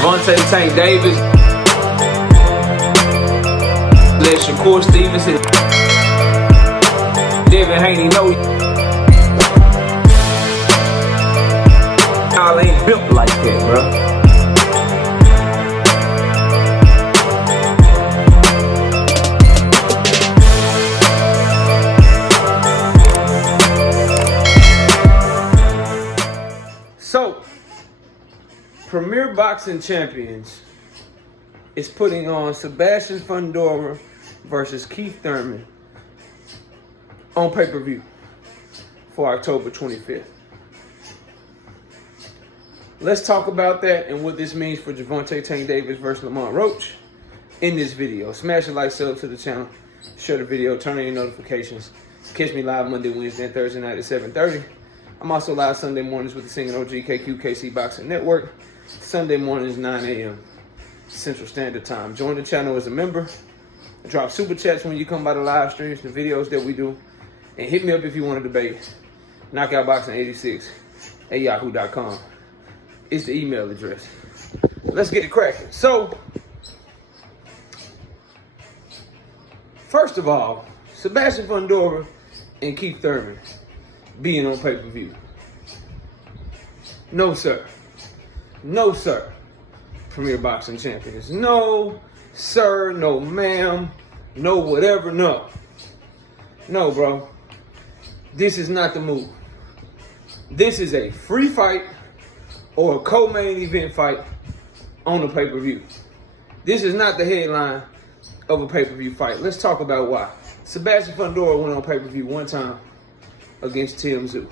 Gervonta Tank Davis. Let Shakur Stevenson. Devin Haney know y'all ain't built like that, bro. So, Premier Boxing Champions is putting on Sebastian Fundora versus Keith Thurman on pay-per-view for October 25th. Let's talk about that and what this means for Gervonta Tank Davis versus Roach in this video. Smash a like, sub to the channel, share the video, turn on your notifications. Catch me live Monday, Wednesday, and Thursday night at 7:30. I'm also live Sunday mornings with the Singing OG KC Boxing Network. Sunday mornings, 9 a.m. Central Standard Time. Join the channel as a member. Drop super chats when you come by the live streams, the videos that we do. And hit me up if you want to debate. knockoutboxing86@yahoo.com is the email address. Let's get it cracking. So, first of all, Sebastian Fundora and Keith Thurman being on pay-per-view. No, sir. No, sir. Premier Boxing Champions. No, sir. No, ma'am. No, whatever. No. No, bro. This is not the move. This is a free fight or a co-main event fight on a pay-per-view. This is not the headline of a pay-per-view fight. Let's talk about why. Sebastian Fundora went on pay-per-view one time against Tim Zoo.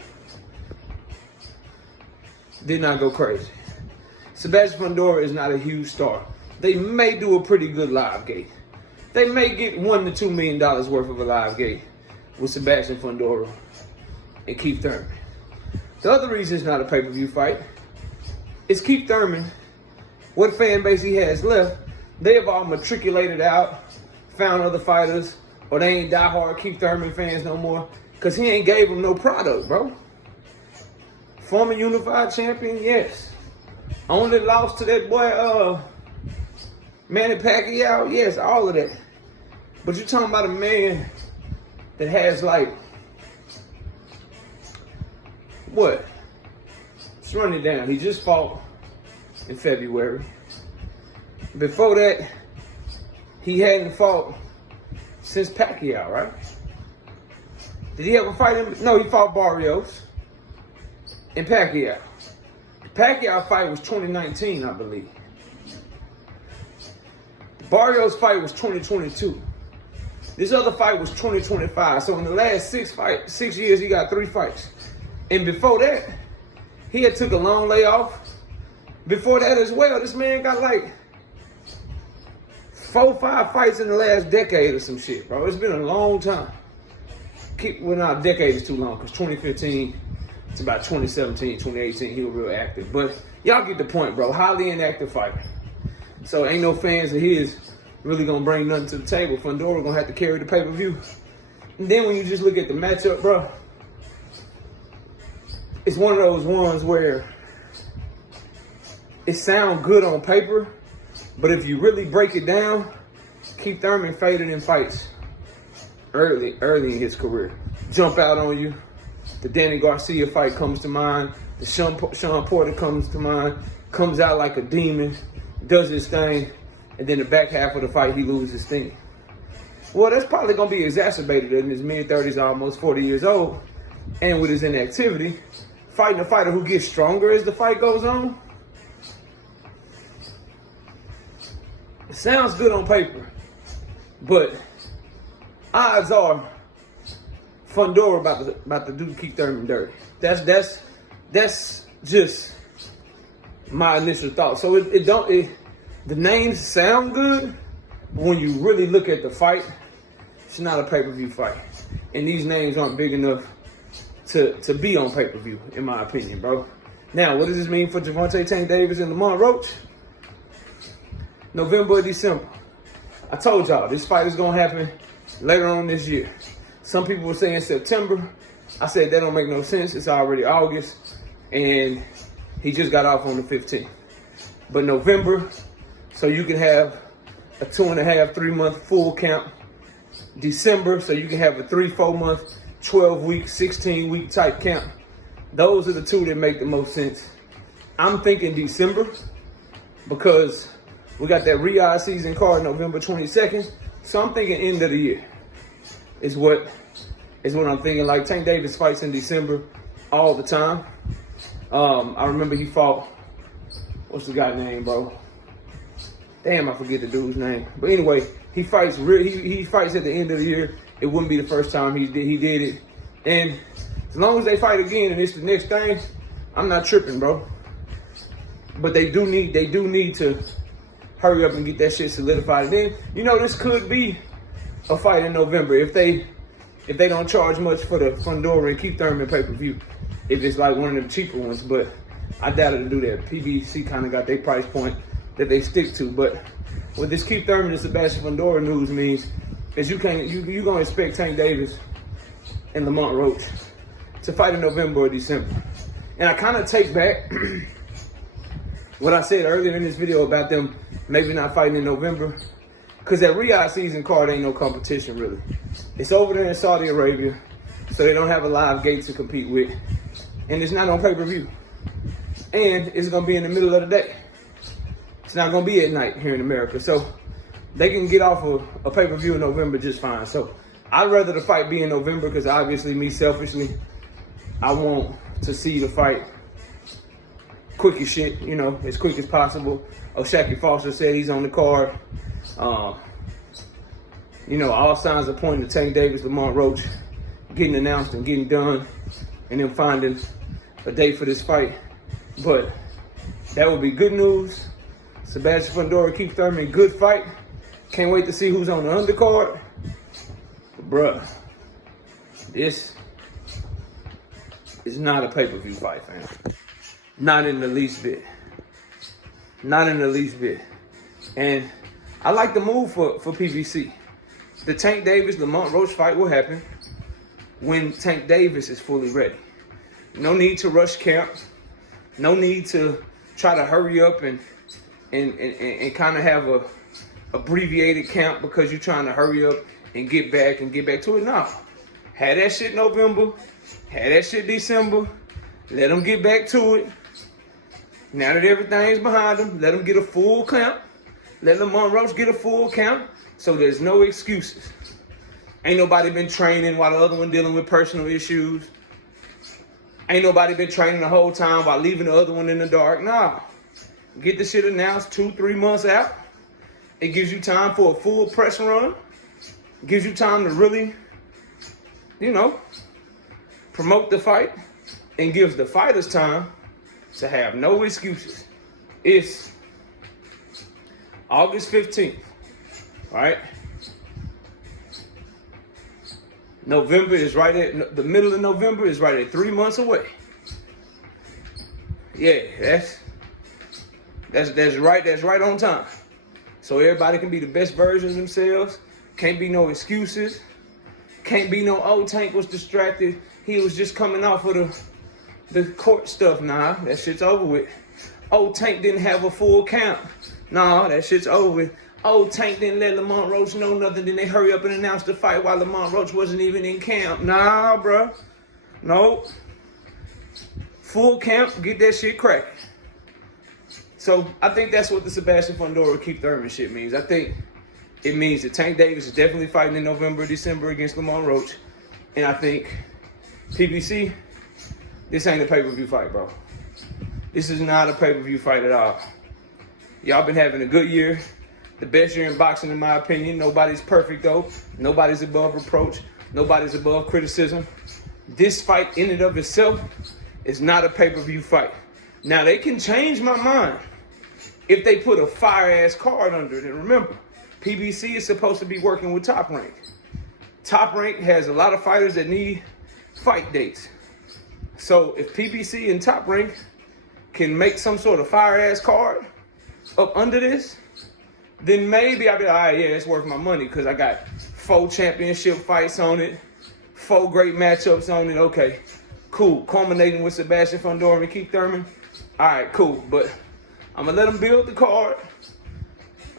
Did not go crazy. Sebastian Fundora is not a huge star. They may do a pretty good live gate. They may get $1 to $2 million worth of a live gate with Sebastian Fundora and Keith Thurman. The other reason it's not a pay-per-view fight is Keith Thurman, what fan base he has left, they have all matriculated out, found other fighters, or they ain't diehard Keith Thurman fans no more, because he ain't gave them no product, bro. Former unified champion, yes. Only lost to that boy, Manny Pacquiao, yes, all of that. But you're talking about a man that has like, what? Let's run it down. He just fought in February. Before that, he hadn't fought since Pacquiao, right? Did he ever fight him? No, he fought Barrios and Pacquiao. The Pacquiao fight was 2019, I believe. The Barrios fight was 2022. This other fight was 2025. So in the last 6 years, he got 3 fights. And before that, he had took a long layoff. Before that as well, this man got like 4 or 5 fights in the last decade or some shit, bro. It's been a long time. Well, not a decade is too long, because 2015 to about 2017, 2018, he was real active. But y'all get the point, bro. Highly inactive fighter. So ain't no fans of his really gonna bring nothing to the table. Fundora gonna have to carry the pay-per-view. And then when you just look at the matchup, bro, it's one of those ones where it sounds good on paper, but if you really break it down, Keith Thurman faded in fights early in his career. Jump out on you. The Danny Garcia fight comes to mind. The Sean Porter comes to mind. Comes out like a demon, does his thing, and then the back half of the fight, he loses his thing. Well, that's probably going to be exacerbated in his mid-30s, almost 40 years old, and with his inactivity, fighting a fighter who gets stronger as the fight goes on. It sounds good on paper, but odds are Fundora about to do Keith Thurman dirty. That's just my initial thought. So the names sound good, but when you really look at the fight, it's not a pay-per-view fight. And these names aren't big enough to be on pay-per-view, in my opinion, bro. Now, what does this mean for Gervonta Tank Davis and Roach? November or December. I told y'all, this fight is going to happen later on this year. Some people were saying September. I said that don't make no sense. It's already August, and he just got off on the 15th. But November, so you can have a 2.5, 3 month full camp. December, so you can have a 3, 4 month, 12 week, 16 week type camp. Those are the two that make the most sense. I'm thinking December because we got that Riyadh season card November 22nd. So I'm thinking end of the year is what I'm thinking. Like Tank Davis fights in December all the time. I remember he fought, what's the guy's name, bro? Damn, I forget the dude's name. But anyway, he fights at the end of the year. It wouldn't be the first time he did it. And as long as they fight again and it's the next thing, I'm not tripping, bro. But they do need to hurry up and get that shit solidified. And then, you know, this could be a fight in November if they don't charge much for the Fundora and Keith Thurman pay-per-view. If it's like one of the cheaper ones, but I doubt it'll do that. PBC kind of got their price point that they stick to. But what this Keith Thurman and Sebastian Fundora news means is you're gonna expect Tank Davis and Lamont Roach to fight in November or December. And I kind of take back what I said earlier in this video about them maybe not fighting in November, because that Riyadh season card ain't no competition really. It's over there in Saudi Arabia, so they don't have a live gate to compete with, and it's not on pay-per-view, and it's gonna be in the middle of the day. It's not gonna be at night here in America, so they can get off of a pay-per-view in November just fine. So I'd rather the fight be in November because obviously, me selfishly, I want to see the fight quick as shit, you know, as quick as possible. O'Shaquie Foster said he's on the card. You know, all signs are pointing to Tank Davis, Lamont Roach getting announced and getting done, and then finding a date for this fight. But that would be good news. Sebastian Fundora, Keith Thurman, good fight. Can't wait to see who's on the undercard. But bruh, this is not a pay-per-view fight, fam. Not in the least bit. Not in the least bit. And I like the move for PBC. The Tank Davis-Lamont Roach fight will happen when Tank Davis is fully ready. No need to rush camps. No need to try to hurry up and kind of have a abbreviated camp because you're trying to hurry up and get back to it. No. Had that shit November. Had that shit December. Let them get back to it. Now that everything's behind them, let them get a full camp. Let Lamont Roach get a full camp so there's no excuses. Ain't nobody been training while the other one dealing with personal issues. Ain't nobody been training the whole time while leaving the other one in the dark. Nah. Get the shit announced 2-3 months out. It gives you time for a full press run. It gives you time to really, you know, promote the fight, and gives the fighters time to have no excuses. It's August 15th, right? November is right at, the middle of November is right at 3 months away. Yeah, that's right on time. So everybody can be the best version of themselves. Can't be no excuses. Can't be no, oh, Tank was distracted. He was just coming off of the court stuff. Nah, that shit's over with. Oh, Tank didn't have a full camp. Nah, that shit's over with. Oh, Tank didn't let Lamont Roach know nothing. Then they hurry up and announce the fight while Lamont Roach wasn't even in camp. Nah, bruh. Nope. Full camp, get that shit cracking. So I think that's what the Sebastian Fundora, Keith Thurman shit means. I think it means that Tank Davis is definitely fighting in November, December against Lamont Roach. And I think PBC, this ain't a pay-per-view fight, bro. This is not a pay-per-view fight at all. Y'all been having a good year. The best year in boxing, in my opinion. Nobody's perfect, though. Nobody's above reproach. Nobody's above criticism. This fight in and of itself is not a pay-per-view fight. Now, they can change my mind if they put a fire-ass card under it. And remember, PBC is supposed to be working with Top Rank. Top Rank has a lot of fighters that need fight dates. So if PBC and Top Rank can make some sort of fire-ass card up under this, then maybe I'll be like, all right, yeah, it's worth my money because I got 4 championship fights on it, 4 great matchups on it. Okay, cool. Culminating with Sebastian Fundora and Keith Thurman. All right, cool. But I'm gonna let them build the card.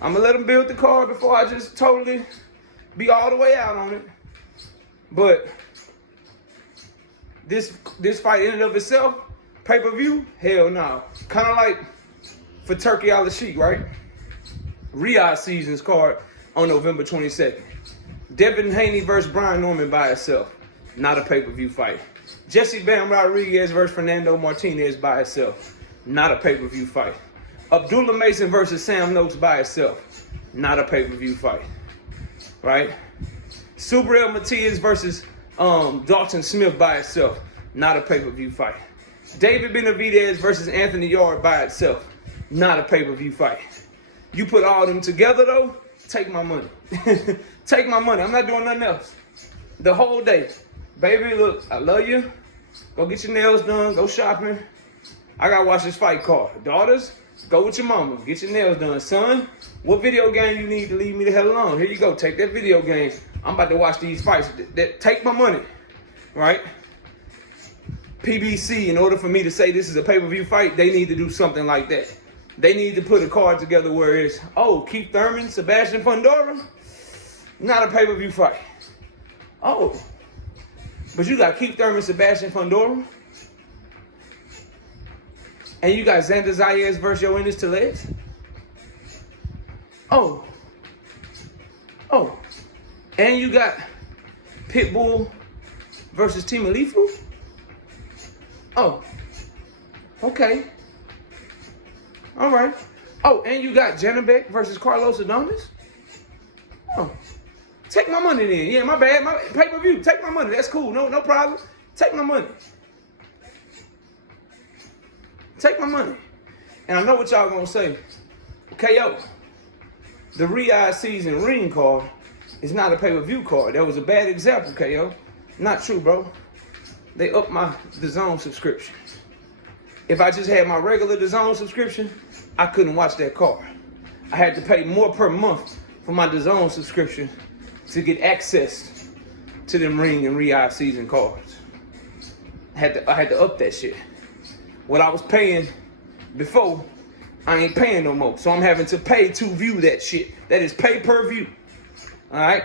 I'm gonna let them build the card before I just totally be all the way out on it. But this fight in and of itself, pay-per-view, hell no. Kind of like for Turkey Al Sheik, right? Riyadh season's card on November 22nd. Devin Haney versus Brian Norman by itself, not a pay-per-view fight. Jesse Bam Rodriguez versus Fernando Martinez by itself, not a pay-per-view fight. Abdullah Mason versus Sam Noakes by itself, not a pay-per-view fight, right? Subriel Matias versus Dalton Smith by itself, not a pay-per-view fight. David Benavidez versus Anthony Yarde by itself, not a pay-per-view fight. You put all them together though, take my money. Take my money. I'm not doing nothing else. The whole day. Baby, look, I love you. Go get your nails done. Go shopping. I gotta watch this fight card. Daughters, go with your mama. Get your nails done. Son, what video game you need to leave me the hell alone? Here you go. Take that video game. I'm about to watch these fights. Take my money. Right? PBC, in order for me to say this is a pay-per-view fight, they need to do something like that. They need to put a card together where it's, oh, Keith Thurman, Sebastian Fundora, not a pay-per-view fight. Oh, but you got Keith Thurman, Sebastian Fundora, and you got Xander Zayas versus Yoenis Tellez. Oh, and you got Pitbull versus Timalifu. Oh, okay. All right. Oh, and you got Janabek versus Carlos Adonis? Oh, take my money then. Yeah, my bad. My pay-per-view. Take my money. That's cool. No problem. Take my money. Take my money. And I know what y'all gonna say. KO, the Riyadh season ring card is not a pay-per-view card. That was a bad example, KO. Not true, bro. They upped my DAZN subscription. If I just had my regular DAZN subscription, I couldn't watch that card. I had to pay more per month for my DAZN subscription to get access to them ring and Riyadh season cards. I had to up that shit. What I was paying before, I ain't paying no more. So I'm having to pay to view that shit. That is pay per view. All right?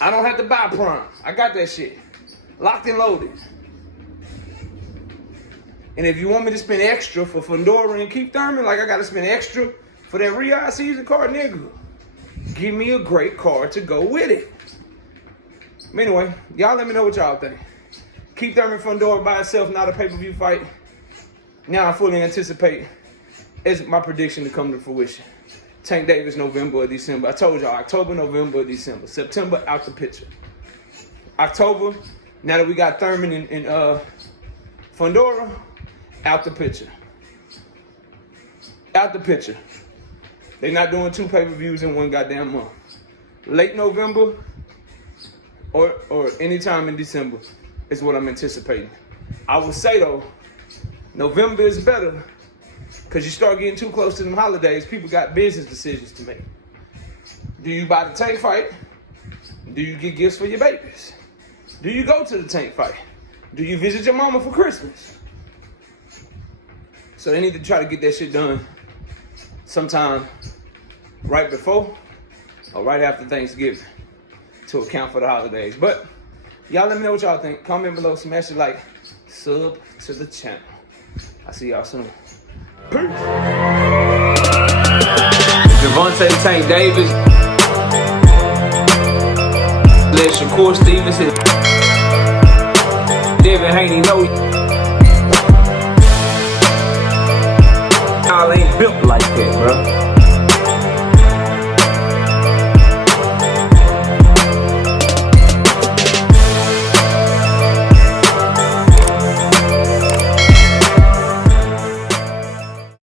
I don't have to buy Prime. I got that shit. Locked and loaded. And if you want me to spend extra for Fundora and Keith Thurman, like I got to spend extra for that Riyadh season card, nigga, give me a great card to go with it. Anyway, y'all let me know what y'all think. Keith Thurman, Fundora by itself, not a pay-per-view fight. Now I fully anticipate it's my prediction to come to fruition. Tank Davis, November or December. I told y'all, October, November, or December. September, out the picture. October, now that we got Thurman and Fundora, out the picture. Out the picture. They're not doing 2 pay-per-views in one goddamn month. Late November or anytime in December is what I'm anticipating. I would say though, November is better because you start getting too close to them holidays, people got business decisions to make. Do you buy the Tank fight? Do you get gifts for your babies? Do you go to the Tank fight? Do you visit your mama for Christmas? So they need to try to get that shit done sometime right before or right after Thanksgiving to account for the holidays. But y'all let me know what y'all think. Comment below, smash the like, sub to the channel. I'll see y'all soon. Peace. Javante Tank Davis. Let Shakur Stevenson. Devin Haney know y'all ain't built like that, bro.